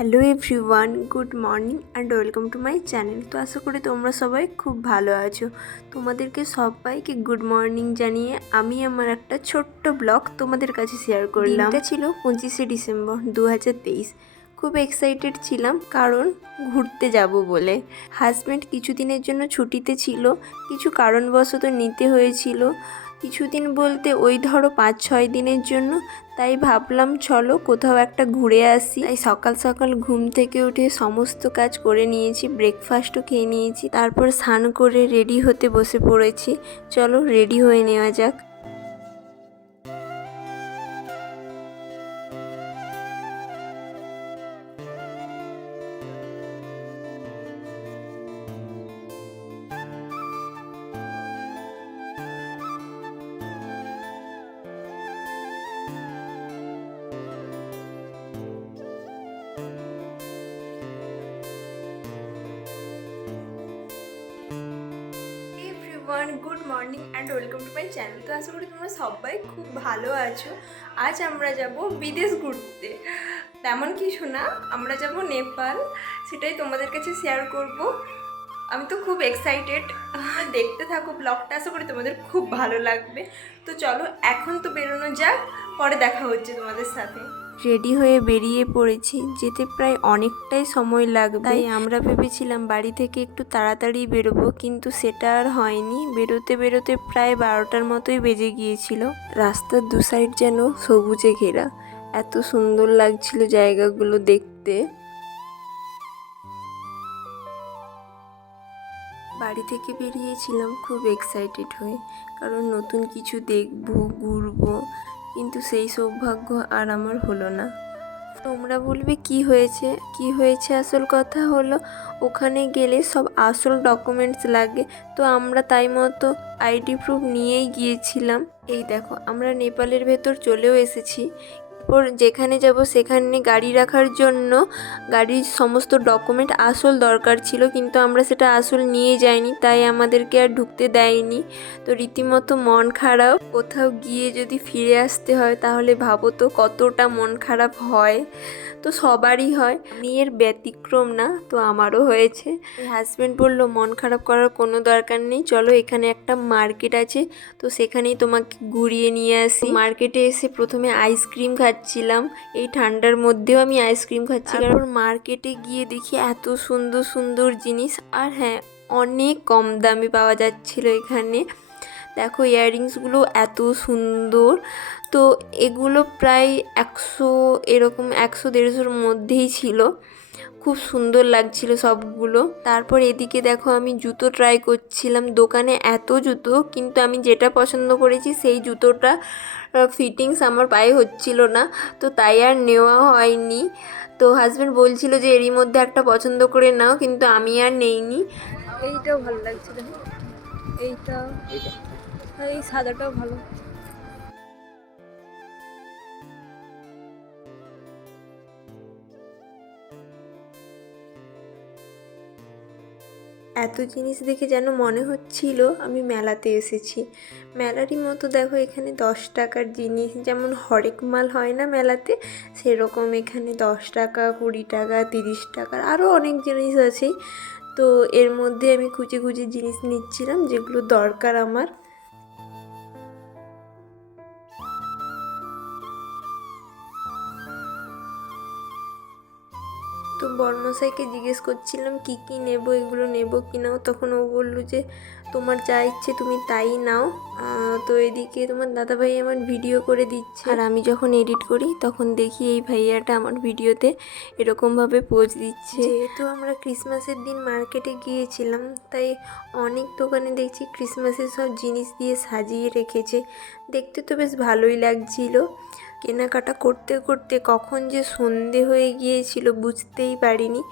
Hello everyone, good morning and welcome to my channel. তো আশা করি তোমরা সবাই খুব ভালো আছো। তোমাদেরকে সবাইকে গুড মর্নিং জানিয়ে আমি আমার একটা ছোট্ট ব্লগ তোমাদের কাছে শেয়ার করলাম। এটা ছিল পঁচিশে ডিসেম্বর দু হাজার তেইশ। খুব এক্সাইটেড ছিলাম কারণ ঘুরতে যাব বলে। হাজব্যান্ড কিছুদিনের জন্য ছুটিতে ছিল, কিছু কারণবশত নিতে হয়েছিল। কিছুদিন বলতে ওই ধরো পাঁচ, ছয় দিনের জন্য, তাই ভাবলাম চলো কোথাও একটা ঘুরে আসি। তাই সকাল সকাল ঘুম থেকে উঠে সমস্ত কাজ করে নিয়েছি ব্রেকফাস্টও খেয়ে নিয়েছি, তারপর স্নান করে রেডি হতে বসে পড়েছি। চলো রেডি হয়ে নেওয়া যাক। Everyone good morning and welcome to my channel তো আশা করি তোমরা সবাই খুব ভালো আছো। আজ আমরা যাব বিদেশ ঘুরতে। তেমন কিছু না, আমরা যাব নেপাল। সেটাই তোমাদের কাছে শেয়ার করব। আমি তো খুব এক্সাইটেড দেখতে থাকো ব্লগটা আশা করি তোমাদের খুব ভালো লাগবে। তো চলো, এখন তো বেরোনো যাক, পরে দেখা হচ্ছে তোমাদের সাথে। রেডি হয়ে বেরিয়ে পড়েছি। যেতে প্রায় অনেকটাই সময় লাগবে। তাই আমরা ভেবেছিলাম বাড়ি থেকে একটু তাড়াতাড়ি বেরোবো, কিন্তু সেটা আর হয়নি। বেরোতে বেরোতে প্রায় বারোটার মতোই বেজে গিয়েছিল। রাস্তার দু সাইড যেন সবুজে ঘেরা। এত সুন্দর লাগছিল জায়গাগুলো দেখতে। বাড়ি থেকে বেরিয়েছিলাম খুব এক্সাইটেড হয়ে। কারণ নতুন কিছু দেখব, ঘুরবো। কিন্তু সেই সৌভাগ্য আর আমার হলো না। তোমরা বলবে, কি হয়েছে? কি হয়েছে? আসল কথা হলো, ওখানে গেলে সব আসল ডকুমেন্টস লাগে। তো আমরা তাই মতো আইডি প্রুফ নিয়েই গিয়েছিলাম। এই দেখো, আমরা নেপালের ভেতর চলেও এসেছি। এরপর যেখানে যাব সেখানে গাড়ি রাখার জন্য গাড়ির সমস্ত ডকুমেন্ট আসল দরকার ছিল, কিন্তু আমরা সেটা আসল নিয়ে যাইনি, তাই আমাদেরকে আর ঢুকতে দেয়নি। তো রীতিমতো মন খারাপ, কোথাও গিয়ে যদি ফিরে আসতে হয় তাহলে ভাবো তো কতটা মন খারাপ হয়। তো সবারই হয়, মেয়ের ব্যতিক্রম না, তো আমারও হয়েছে। হাজব্যান্ড বলল, মন খারাপ করার কোনো দরকার নেই, চলো এখানে একটা মার্কেট আছে, তো সেখানেই তোমাকে ঘুরিয়ে নিয়ে আসি। মার্কেটে এসে প্রথমে আইসক্রিম খাচ্ছিলাম। এই ঠান্ডার মধ্যেও আমি আইসক্রিম খাচ্ছি। কারণ মার্কেটে গিয়ে দেখি এত সুন্দর সুন্দর জিনিস। আর হ্যাঁ অনেক কম দামে পাওয়া যাচ্ছিল এখানে। দেখো ইয়াররিংসগুলো এত সুন্দর। তো এগুলো প্রায় একশো, এরকম একশো দেড়শোর মধ্যেই ছিল। খুব সুন্দর লাগছিল সবগুলো। তারপর এদিকে দেখো আমি জুতো ট্রাই করছিলাম। দোকানে এত জুতো, কিন্তু আমি যেটা পছন্দ করেছি সেই জুতোটা ফিটিংস আমার পায়ে হচ্ছিল না। তো তাই আর নেওয়া হয়নি। তো হাজব্যান্ড বলছিল যে এরই মধ্যে একটা পছন্দ করে নাও, কিন্তু আমি আর নেইনি। এইটাও ভালো লাগছে দেখো এইটা। এই সাদাটাও ভালো। এত জিনিস দেখে যেন মনে হচ্ছিল আমি মেলাতে এসেছি। মেলারই মতো দেখো এখানে দশ টাকার জিনিস, যেমন হরেক মাল হয় না মেলাতে, সেরকম এখানে দশ টাকা, কুড়ি টাকা, তিরিশ টাকার আরও অনেক জিনিস আছে তো এর মধ্যে আমি খুঁজে খুঁজে জিনিস নিচ্ছিলাম যেগুলো দরকার আমার। তো বর্মশাইকে জিজ্ঞেস করছিলাম কি কি নেব এগুলো নেব কি নাও তখন ও বলল যে তোমার যা ইচ্ছে তুমি তাই নাও। তো এদিকে তোমার দাদাভাই আমার ভিডিও করে দিচ্ছে। আর আমি যখন এডিট করি তখন দেখি এই ভাইয়াটা আমার ভিডিওতে এরকমভাবে পোজ দিচ্ছে। যেহেতু আমরা ক্রিসমাসের দিন মার্কেটে গিয়েছিলাম তাই অনেক দোকানে দেখছি ক্রিসমাসের সব জিনিস দিয়ে সাজিয়ে রেখেছে। দেখতে তো বেশ ভালোই লাগছিল। কেনাকাটা করতে করতে কখন যে সন্ধে হয়ে গিয়েছিল বুঝতেই পারিনি।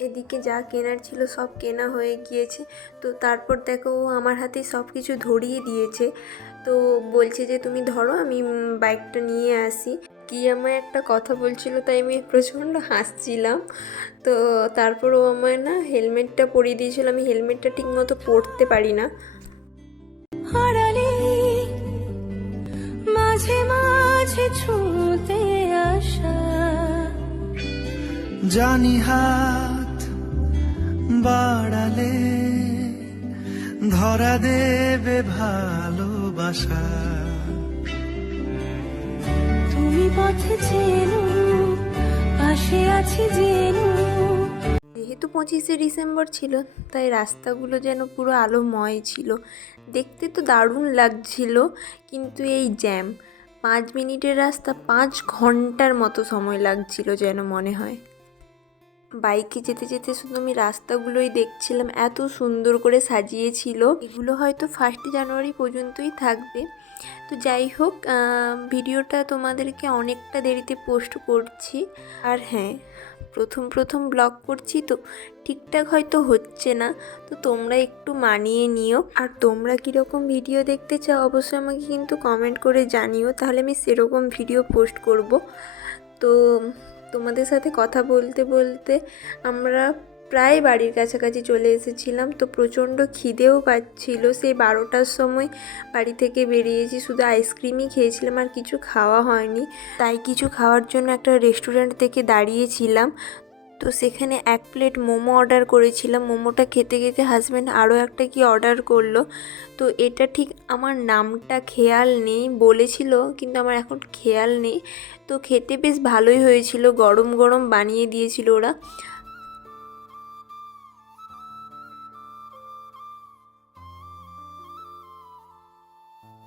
এদিকে যা কেনার ছিল সব কেনা হয়ে গিয়েছে। তো তারপর দেখো ও আমার হাতে সব কিছু ধরিয়ে দিয়েছে। তো বলছে যে, তুমি ধরো, আমি বাইকটা নিয়ে আসি। কি আমায় একটা কথা বলছিল তাই আমি প্রচণ্ড হাসছিলাম। তো তারপর ও আমায় না হেলমেটটা পরিয়ে দিয়েছিল আমি হেলমেটটা ঠিক মতো পরতে পারি না। মাঝে মাঝে ছুঁতে আসা। জানি হাত বাড়ালে ধরা দেবে ভালোবাসা। পাশে যেহেতু পঁচিশে ডিসেম্বর ছিল, তাই রাস্তাগুলো যেন পুরো আলোময় ছিল। দেখতে তো দারুণ লাগছিল, কিন্তু এই জ্যাম। পাঁচ মিনিটের রাস্তা পাঁচ ঘণ্টার মতো সময় লাগছিল যেন মনে হয়। বাইকে যেতে যেতে শুধু আমি রাস্তাগুলোই দেখছিলাম, এত সুন্দর করে সাজিয়েছিল। এগুলো হয়তো ফার্স্ট জানুয়ারি পর্যন্তই থাকবে। তো যাই হোক ভিডিওটা তোমাদেরকে অনেকটা দেরিতে পোস্ট করছি। আর হ্যাঁ প্রথম প্রথম ব্লগ করছি তো, ঠিকঠাক হয়তো হচ্ছে না। তো তোমরা একটু মানিয়ে নিও। আর তোমরা কীরকম ভিডিও দেখতে চাও অবশ্যই আমাকে কিন্তু কমেন্ট করে জানিও। তাহলে আমি সেরকম ভিডিও পোস্ট করব। তো তোমাদের সাথে কথা বলতে বলতে আমরা প্রায় বাড়ির কাছাকাছি চলে এসেছিলাম। তো প্রচণ্ড খিদেও পাচ্ছিল। সেই বারোটার সময় বাড়ি থেকে বেরিয়েছি। শুধু আইসক্রিমই খেয়েছিলাম আর কিছু খাওয়া হয়নি। তাই কিছু খাওয়ার জন্য একটা রেস্টুরেন্ট থেকে দাঁড়িয়েছিলাম। তো সেখানে এক প্লেট মোমো অর্ডার করেছিলাম। মোমোটা খেতে খেতে হাজব্যান্ড আরও একটা কি অর্ডার করল। তো এটা ঠিক আমার নামটা খেয়াল নেই, বলেছিল, কিন্তু আমার এখন খেয়াল নেই। তো খেতে বেশ ভালোই হয়েছিল। গরম গরম বানিয়ে দিয়েছিল ওরা।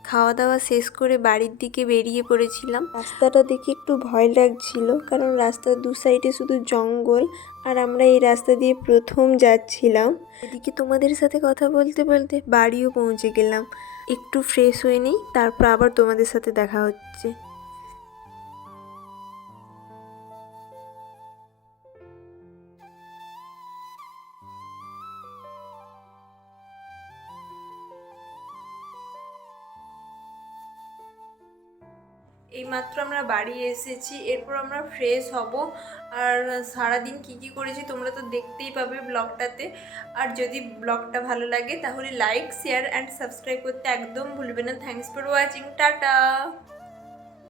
খাওয়া দাওয়া শেষ করে বাড়ির দিকে বেরিয়ে পড়েছিলাম। রাস্তাটা দেখে একটু ভয় লাগছিল কারণ রাস্তার দু সাইডে শুধু জঙ্গল আর আমরা এই রাস্তা দিয়ে প্রথম যাচ্ছিলাম। এদিকে তোমাদের সাথে কথা বলতে বলতে বাড়িও পৌঁছে গেলাম। একটু ফ্রেশ হয়ে নিই তারপর আবার তোমাদের সাথে দেখা হচ্ছে। এইমাত্র আমরা বাড়ি এসেছি, এরপর আমরা ফ্রেশ হব। আর সারাদিন কী কী করেছি তোমরা তো দেখতেই পাবে ব্লগটাতে আর যদি ব্লগটা ভালো লাগে তাহলে লাইক শেয়ার অ্যান্ড সাবস্ক্রাইব করতে একদম ভুলবে না। Thanks for watching tata!